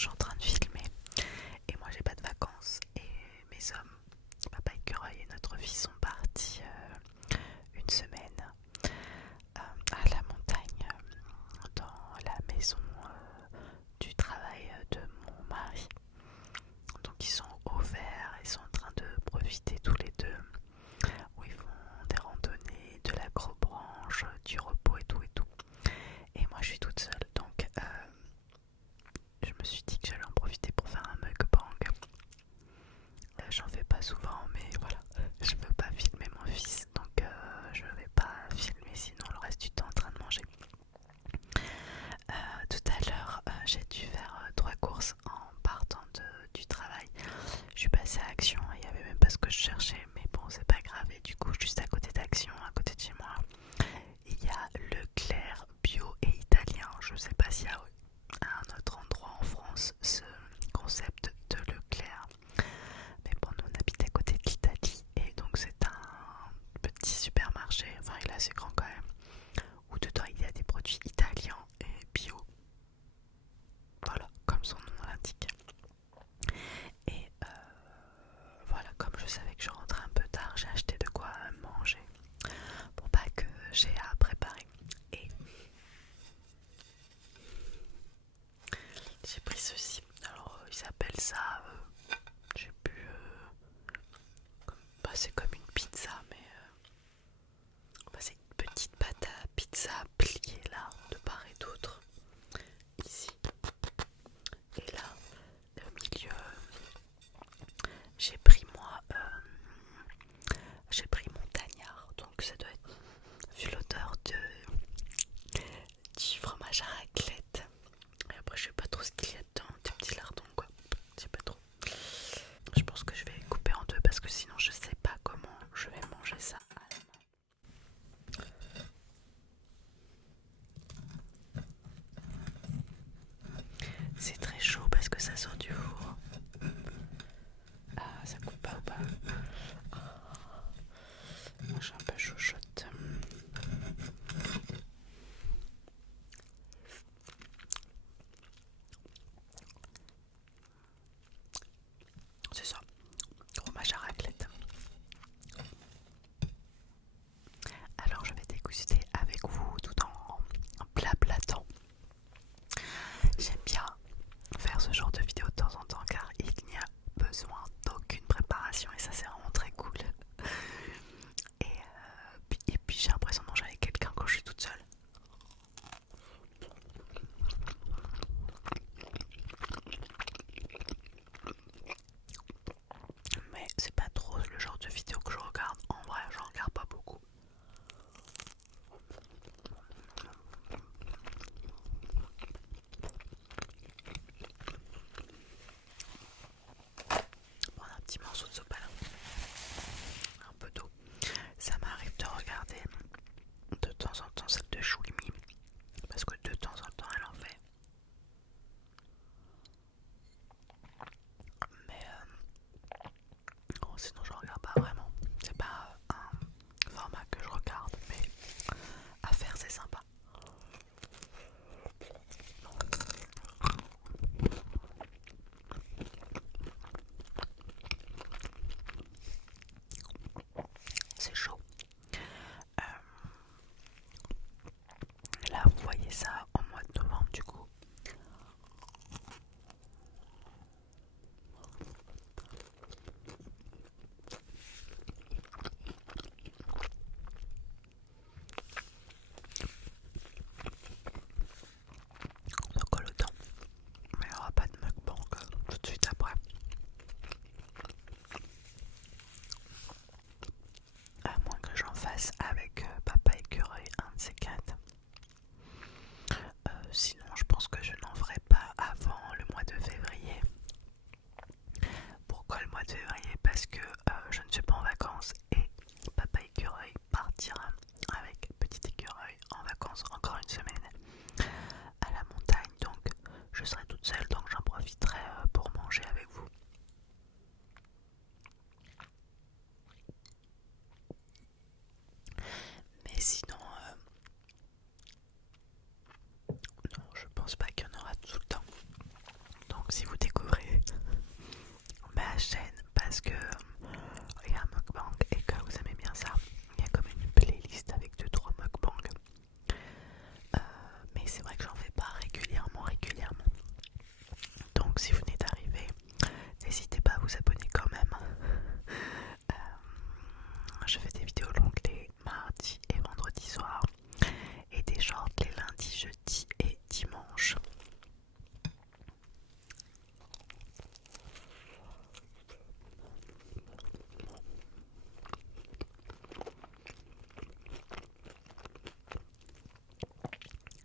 je suis en train de filmer et moi j'ai pas de vacances et mes hommes, papa écureuil et notre fils sont partis une semaine à la montagne dans la maison du travail de mon mari. Donc ils sont au vert, ils sont en train de profiter tous les deux où ils font des randonnées, de l'acrobranche, du repos et tout et tout. Et moi je suis toute seule donc je me suis dit que j'allais en profiter pour faire un mukbang. J'en fais pas souvent mais voilà, je peux pas filmer mon fils donc je vais pas filmer sinon le reste du temps en train de manger. Tout à l'heure j'ai dû faire 3 courses en partant du travail. Je suis passée à Action, il n'y avait même pas ce que je cherchais mais bon c'est pas grave et du coup juste à côté d'Action, à côté de chez moi, il y a Leclerc bio et italien. Je sais pas s'il y a à un autre endroit en France ce concept de Leclerc. Mais bon, nous on habite à côté de l'Italie et donc c'est un petit supermarché, enfin il est assez grand quand même, où dedans il y a des produits italiens et bio. Voilà, comme son nom l'indique. Et voilà, comme je savais que je rentrais un peu tard, j'ai acheté de quoi manger pour pas que j'ai à préparer. Et j'ai pris ceci. Alors ils appellent ça, je sais plus, c'est comme une pizza, mais c'est une petite pâte à pizza pliée là, de part et d'autre, ici. Et là, au milieu, j'ai pris moi, j'ai pris montagnard, donc ça doit être, vu l'odeur du fromage à raclette. Et après, je sais pas trop ce qu'il y a dedans, des petits lardons quoi, je sais pas trop. Je pense que je vais couper en deux parce que sinon je sais pas comment je vais manger ça à la main. C'est très chaud parce que ça sort du four. Ah, ça coupe pas ou pas? Moi je suis un peu chauchotte. C'est ça, fromage à raclette. Alors je vais déguster avec vous tout en blablatant. J'aime bien faire ce genre de vidéo de si vous découvrez ma chaîne parce que il y a un mukbang et que vous aimez bien ça, il y a comme une playlist avec 2-3 mukbangs. Mais c'est vrai que j'en fais pas régulièrement. Donc si vous venez d'arriver, n'hésitez pas à vous abonner quand même. Je fais des vidéos longues les mardis et vendredis soirs et des shorts les lundis, jeudis et dimanches.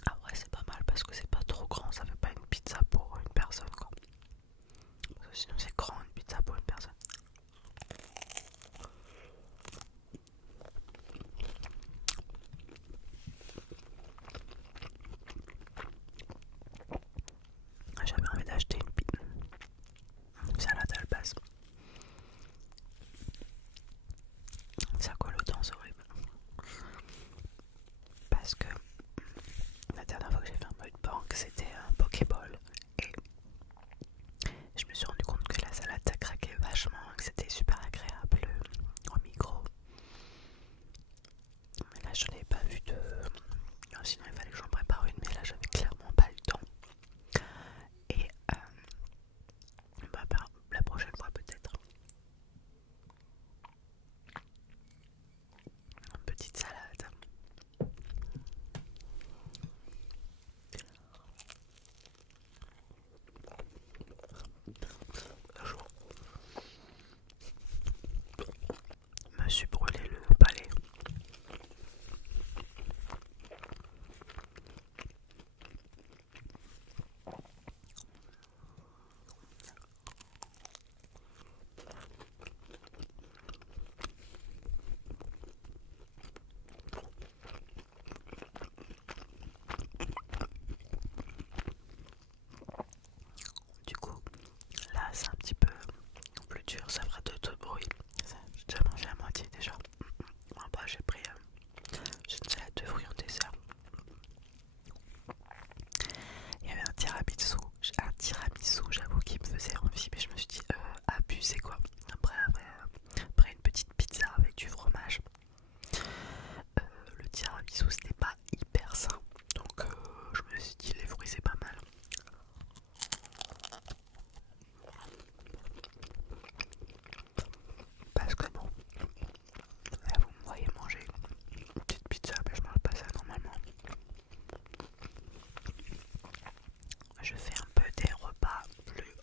Ah ouais, c'est pas mal parce que c'est pas trop grand, ça fait pas une pizza pour une personne quoi. Parce que sinon c'est grand une pizza pour une personne. J'avais envie d'acheter une salade à la base. Ça colle aux dents, c'est horrible. Parce que la dernière fois que j'ai fait un mukbang, c'était un Pokéball. Et je me suis rendu compte que la salade ça craquait vachement, que c'était super agréable au micro. Mais là je n'ai pas vu de... Sinon il fallait que j'en prépare une, mais là j'avais clairement pas le temps. Et la prochaine fois peut-être. Une petite salade. Je me suis brûlé le palais. Du coup, là c'est un petit peu plus dur, ça fera de bruit. J'ai déjà mangé à moitié déjà. Après j'ai pris une salade de fruits en dessert. Il y avait un tiramisu, j'avoue, qui me faisait envie, mais je me suis dit, abusé quoi. Après une petite pizza avec du fromage. Le tiramisu c'était pas hyper sain, donc je me suis dit, les fruits c'est pas mal. Parce que bon, là vous me voyez manger une petite pizza, mais je mange pas ça normalement. Je fais un peu des repas plus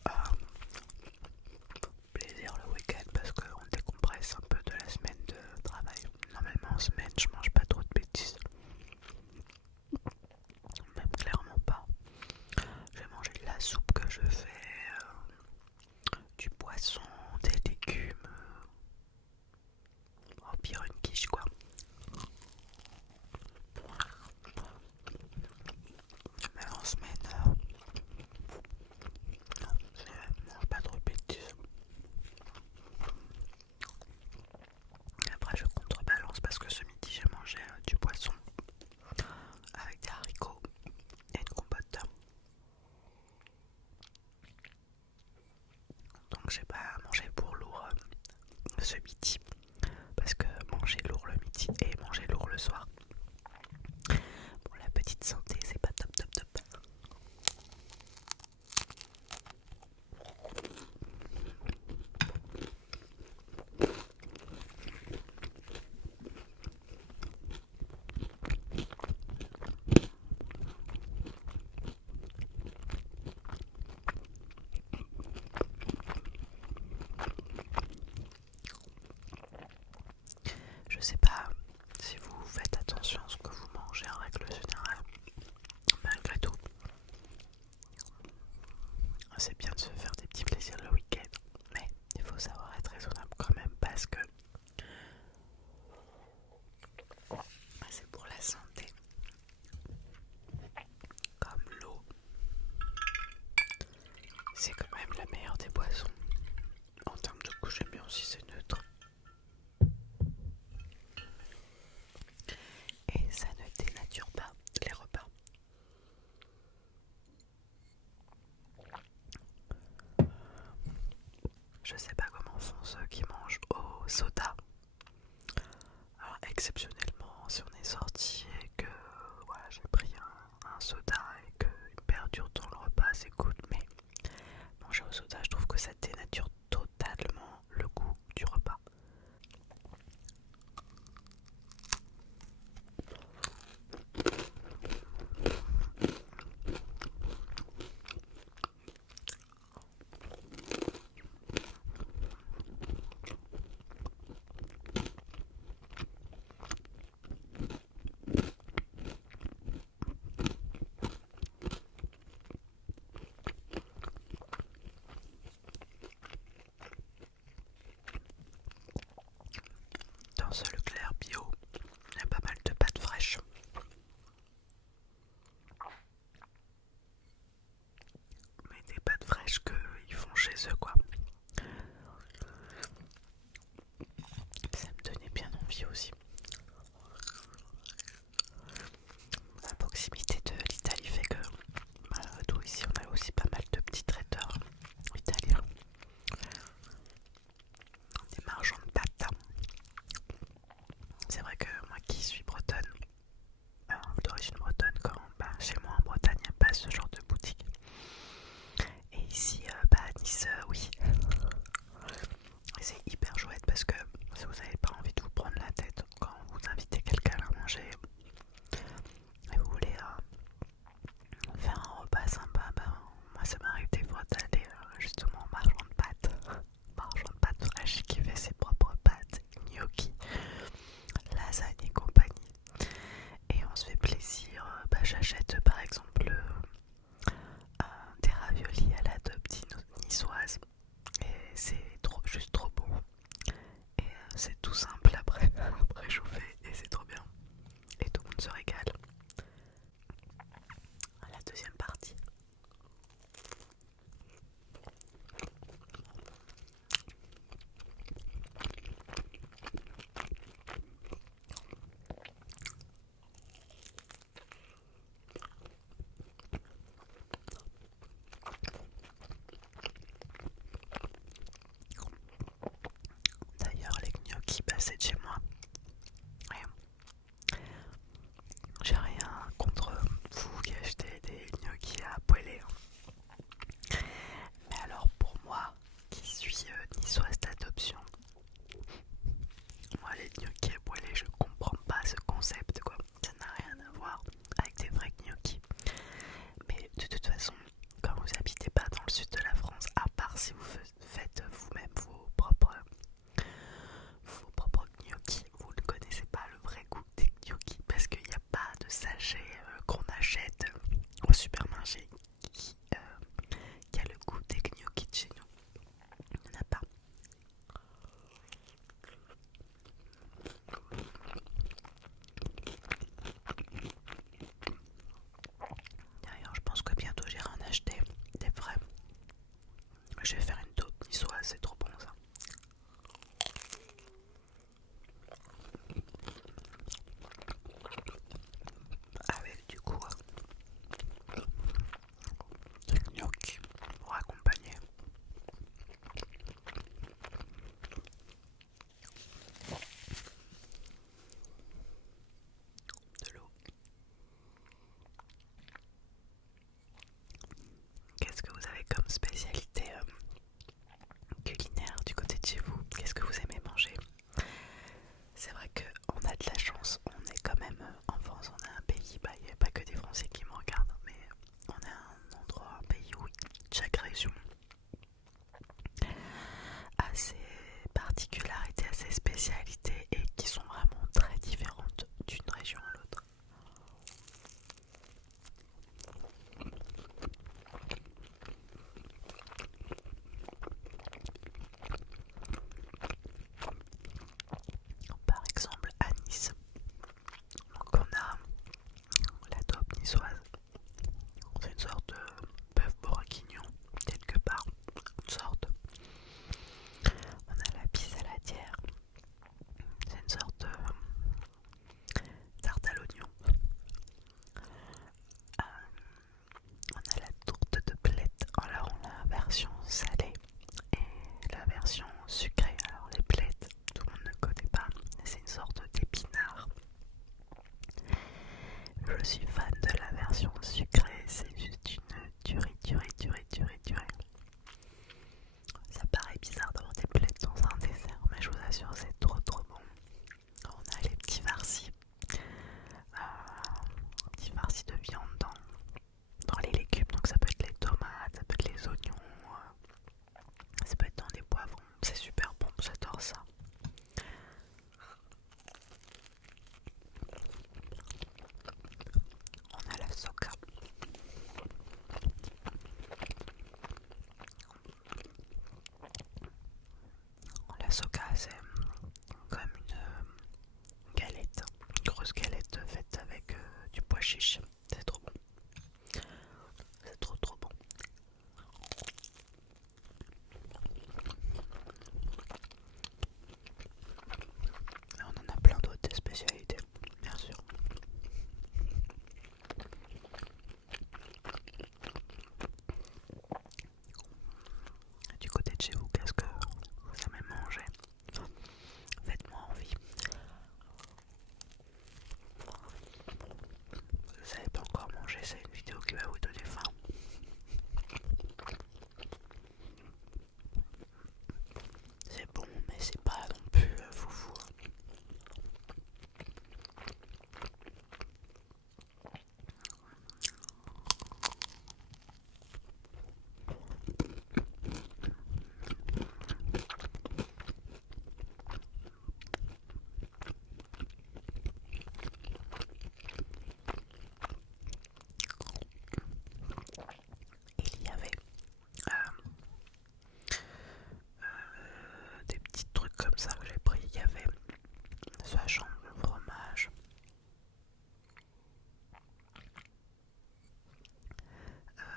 plaisir le week-end parce qu'on décompresse un peu de la semaine de travail. Normalement en semaine je mange pas trop de bêtises. Même clairement pas. Je vais manger de la soupe que je fais, du poisson, des légumes, au pire une quiche quoi. Mais en semaine, non, je mange pas trop de bêtises. Après je contrebalance parce que ce midi j'ai mangé du poisson avec des haricots et une compote. Donc j'ai pas mangé pour lourd ce midi. Parce que manger lourd le midi et manger lourd le soir, pour la petite santé c'est pas top. Je sais pas si vous faites attention à ce que vous mangez en règle générale. Malgré tout, c'est bien de se faire des petits plaisirs le week-end, mais il faut savoir être raisonnable quand même parce que c'est pour la santé. Comme l'eau, c'est quand même la meilleure des boissons. En termes de goût, j'aime bien aussi, c'est neutre. Et ça ne dénature pas les repas. je sais pas comment font ceux qui mangent au soda. Alors exceptionnellement, si on est sorti et que voilà, j'ai pris un soda et qu'il perdure dans le repas, c'est cool, mais manger au soda, je trouve que ça dénature totalement le goût du repas.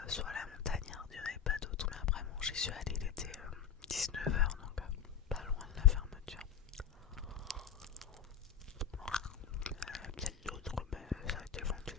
soit la montagnarde, il n'y en avait pas d'autres, mais après bon, j'y suis allée, il était 19h, donc pas loin de la fermeture. Peut-être d'autres, mais ça a été vendu.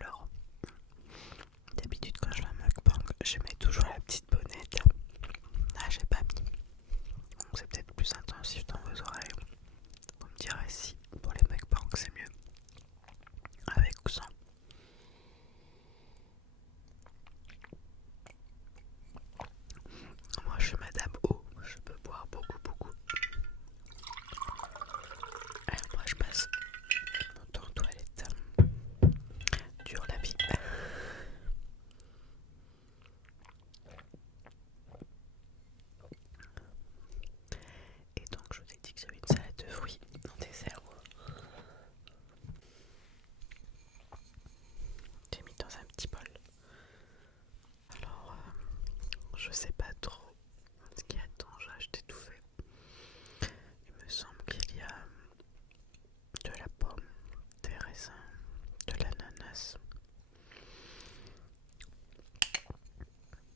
Alors, d'habitude quand je vais à mukbang, je mets toujours la petite bonnette. Ah, j'ai pas mis. Donc c'est peut-être plus intensif dans vos oreilles. Vous me direz si pour les mukbangs c'est mieux avec ou sans. Moi je suis madame O, je peux boire beaucoup. Alors moi je passe mon temps aux toilettes. Dure la vie. Et donc je vous ai dit que j'avais une salade de fruits en dessert. J'ai mis dans un petit bol. Alors je sais pas trop ce qu'il y a dedans, j'ai acheté tout fait. Il me semble qu'il y a de la pomme, des raisins, de l'ananas,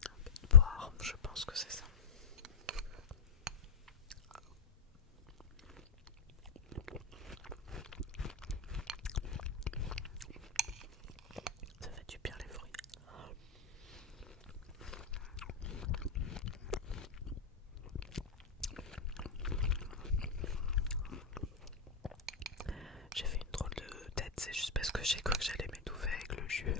un peu de poire, je pense que c'est ça. Ça fait du bien les fruits. J'ai fait une drôle de tête, c'est juste parce que j'ai cru que j'allais m'étouffer avec le jus.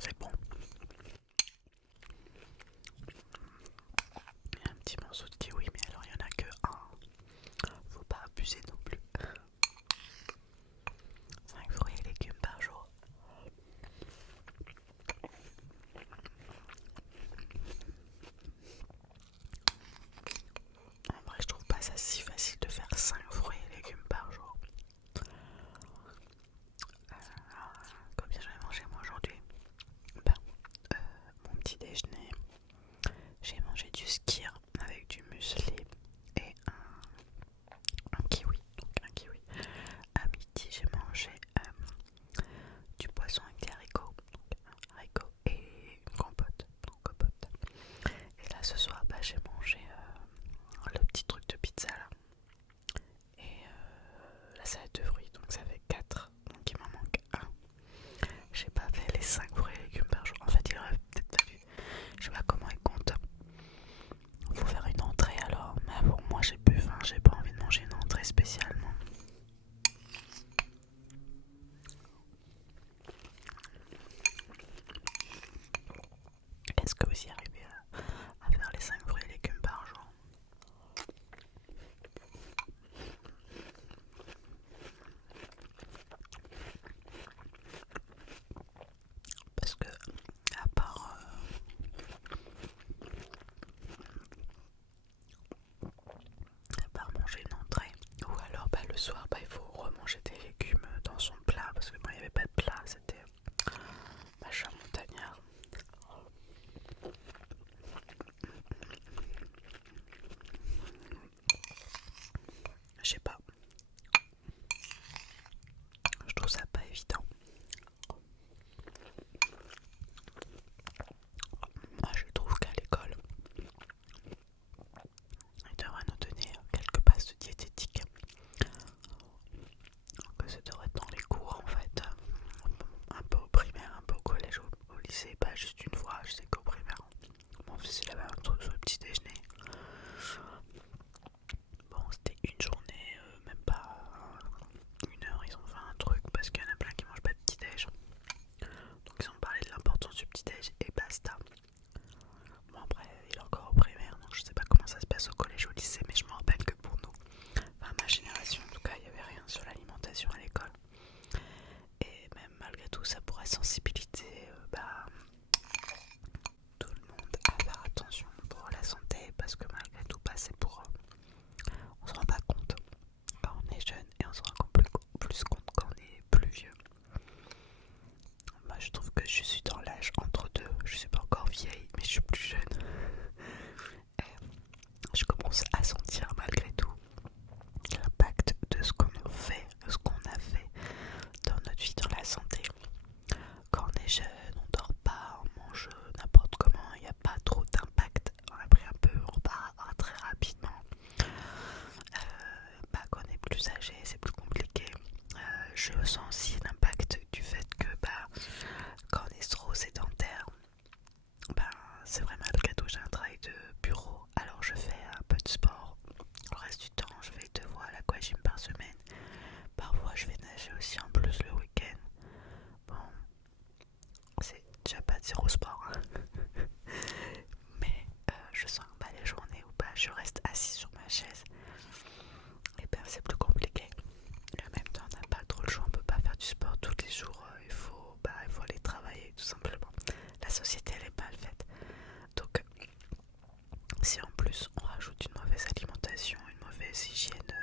C'est bon. Il y a un petit morceau de kiwi, mais alors il n'y en a que un. Faut pas abuser non plus. 5 fruits et légumes par jour. En vrai, je trouve pas ça si facile de faire 5 fruits et légumes par jour. Combien j'en ai mangé moi aujourd'hui? Mon petit déjeuner, j'ai mangé du skyr avec du muesli et un kiwi. Donc un kiwi. À midi, j'ai mangé du poisson avec des haricots. Donc haricots et une compote. Donc compote. Et là, ce soir, j'ai mangé le petit truc de pizza là. Et la salade de fruits. Donc ça fait 4. Donc il m'en manque un. J'ai pas fait les 5 fruits et légumes par jour. En fait, il aurait peut-être fallu. Je sais pas comment il compte. Faut faire une entrée alors. Mais bon, moi j'ai plus faim. J'ai pas envie de manger une entrée spécialement. Est-ce que vous y arrivez à faire les 5 fruits et légumes par jour? Parce que à part manger une entrée ou alors le soir il faut remanger des légumes dans son plat parce que moi il n'y avait pas de plat, c'était machin montagnard. Je sais pas, je trouve ça pas évident. Moi je trouve qu'à l'école ils devraient nous donner quelques plus âgés, c'est plus compliqué. Je sens aussi l'impact du fait que quand on est trop sédentaire, c'est vraiment le cadeau. J'ai un travail de bureau, alors je fais un peu de sport. Le reste du temps, je vais 2 fois à l'aquagym par semaine. Parfois, je vais nager aussi en plus le week-end. Bon, c'est déjà pas de zéro sport, hein. Mais je sens que les journées où je reste assise sur ma chaise, et c'est plus compliqué. Et en même temps, on n'a pas trop le choix, on peut pas faire du sport tous les jours. Il faut aller travailler tout simplement. La société elle est pas faite. Donc si en plus on rajoute une mauvaise alimentation, une mauvaise hygiène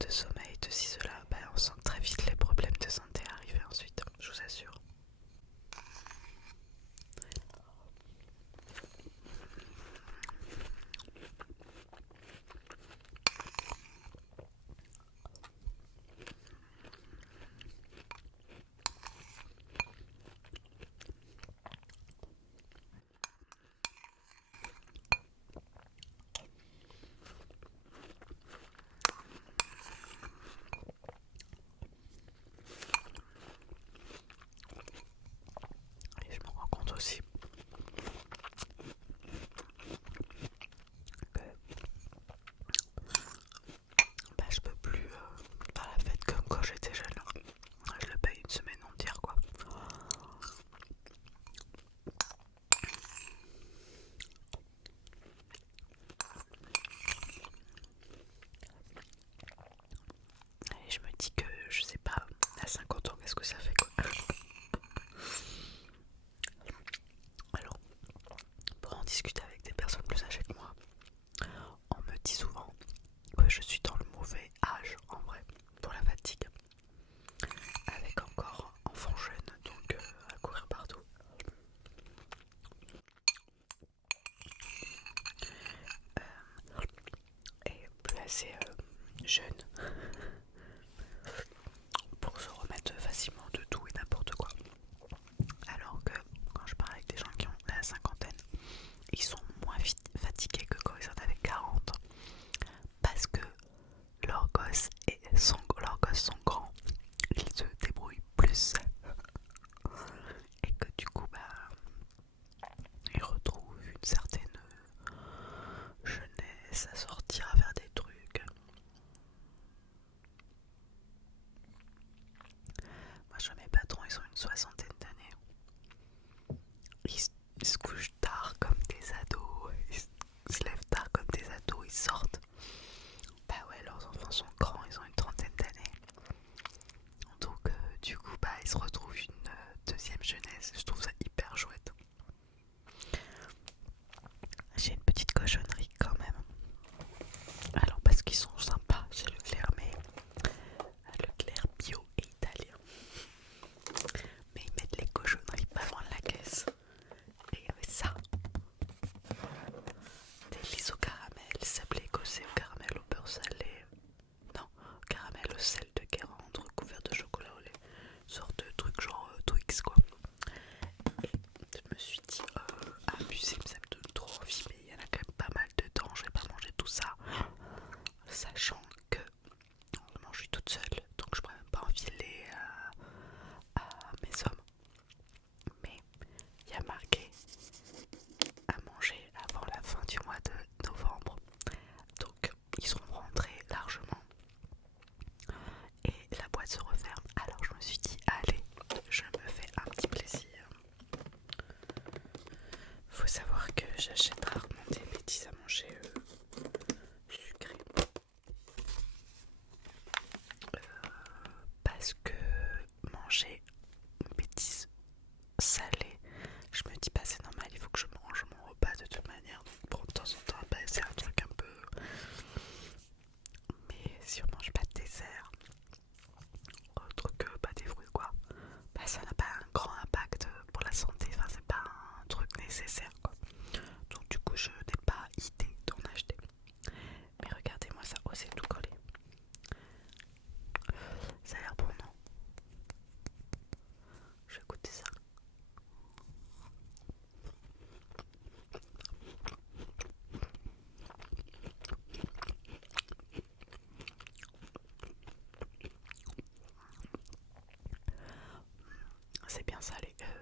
de sommeil, de ci, cela, on sent très vite les problèmes de santé arriver ensuite, je vous assure. Et je me rends compte aussi que je peux plus faire la fête comme quand j'étais jeune. Je le paye une semaine entière quoi. Et je me dis que je sais pas, à 50 ans qu'est-ce que ça fait quoi. Alors, pour en discuter avec des personnes plus âgées que moi, on me dit souvent que je suis dans le mauvais âge en vrai pour la fatigue, avec encore enfant jeune donc à courir partout. Et plus assez jeune pour se remettre facilement de tout et n'importe quoi. Alors que quand je parle avec des gens qui ont la cinquantaine, ils sont moins fatigués que quand ils en avaient 40 parce que leurs gosses sont grands, ils se débrouillent plus et que du coup ils retrouvent une certaine jeunesse à sortir à faire des trucs. Moi je vois mes patrons, ils ont une soixantaine d'années. Ils se couchent tard comme des ados.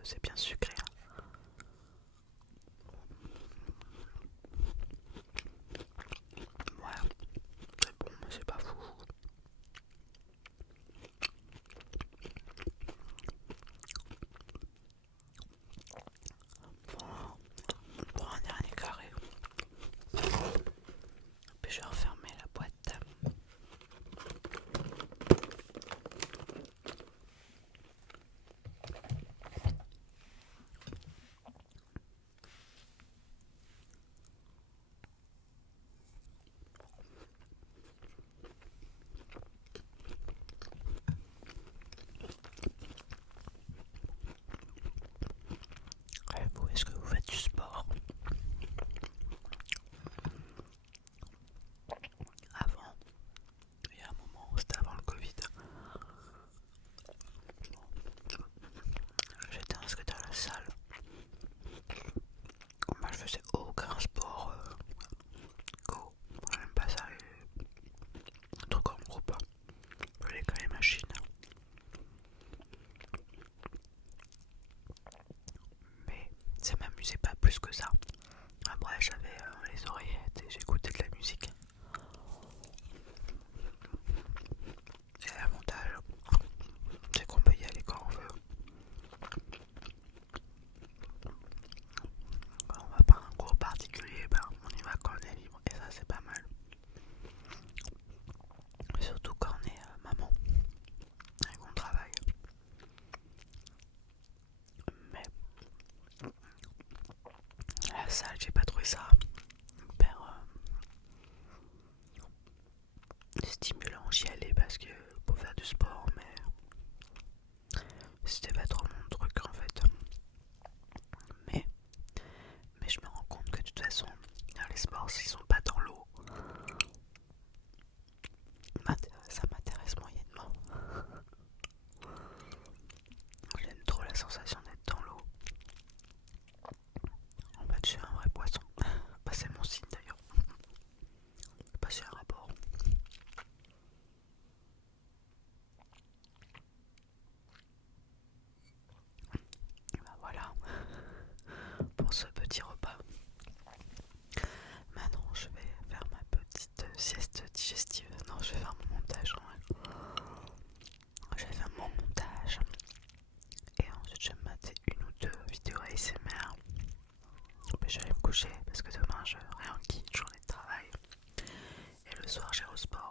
c'est bien sucré, hein. Ouais, c'est bon, mais c'est pas fou. Bon, un dernier carré. Puis je vais refermer la boîte. Et vous, est-ce que vous faites du sport? Avant, il y a un moment, c'était avant le Covid, j'étais inscrite à la salle. Moi je faisais aucun sport, go, j'aime pas ça, les trucs en groupe, je voulais quand les machines. Mais ça m'amusait pas plus que ça. Après j'avais les oreillettes et j'écoutais de la musique. Et l'avantage, c'est qu'on peut y aller quand on veut. Quand on va pas à un cours particulier, ben, on y va quand on est libre. Et ça c'est pas mal. Surtout quand on est maman et qu'on travaille. Mais la salle, j'ai pas trouvé ça hyper stimulant. J'y allais parce que pour faire du sport, mais c'était pas trop mon truc en fait. Mais, mais je me rends compte que de toute façon, les sports, s'ils sont pas dans l'eau, ça m'intéresse moyennement. J'aime trop la sensation d'être dans l'eau. En fait, je suis un vrai poisson. Bah, c'est mon signe d'ailleurs. Pas si un rapport. Et bah voilà pour ce petit repas. Maintenant, je vais faire ma petite sieste digestive. Non, je vais faire mon montage. Je vais faire mon montage. Et ensuite, je vais me mater une ou deux vidéos ASMR. Mais je vais aller me coucher parce que demain, je réenquille, journée de travail. Et le soir, j'irai au sport.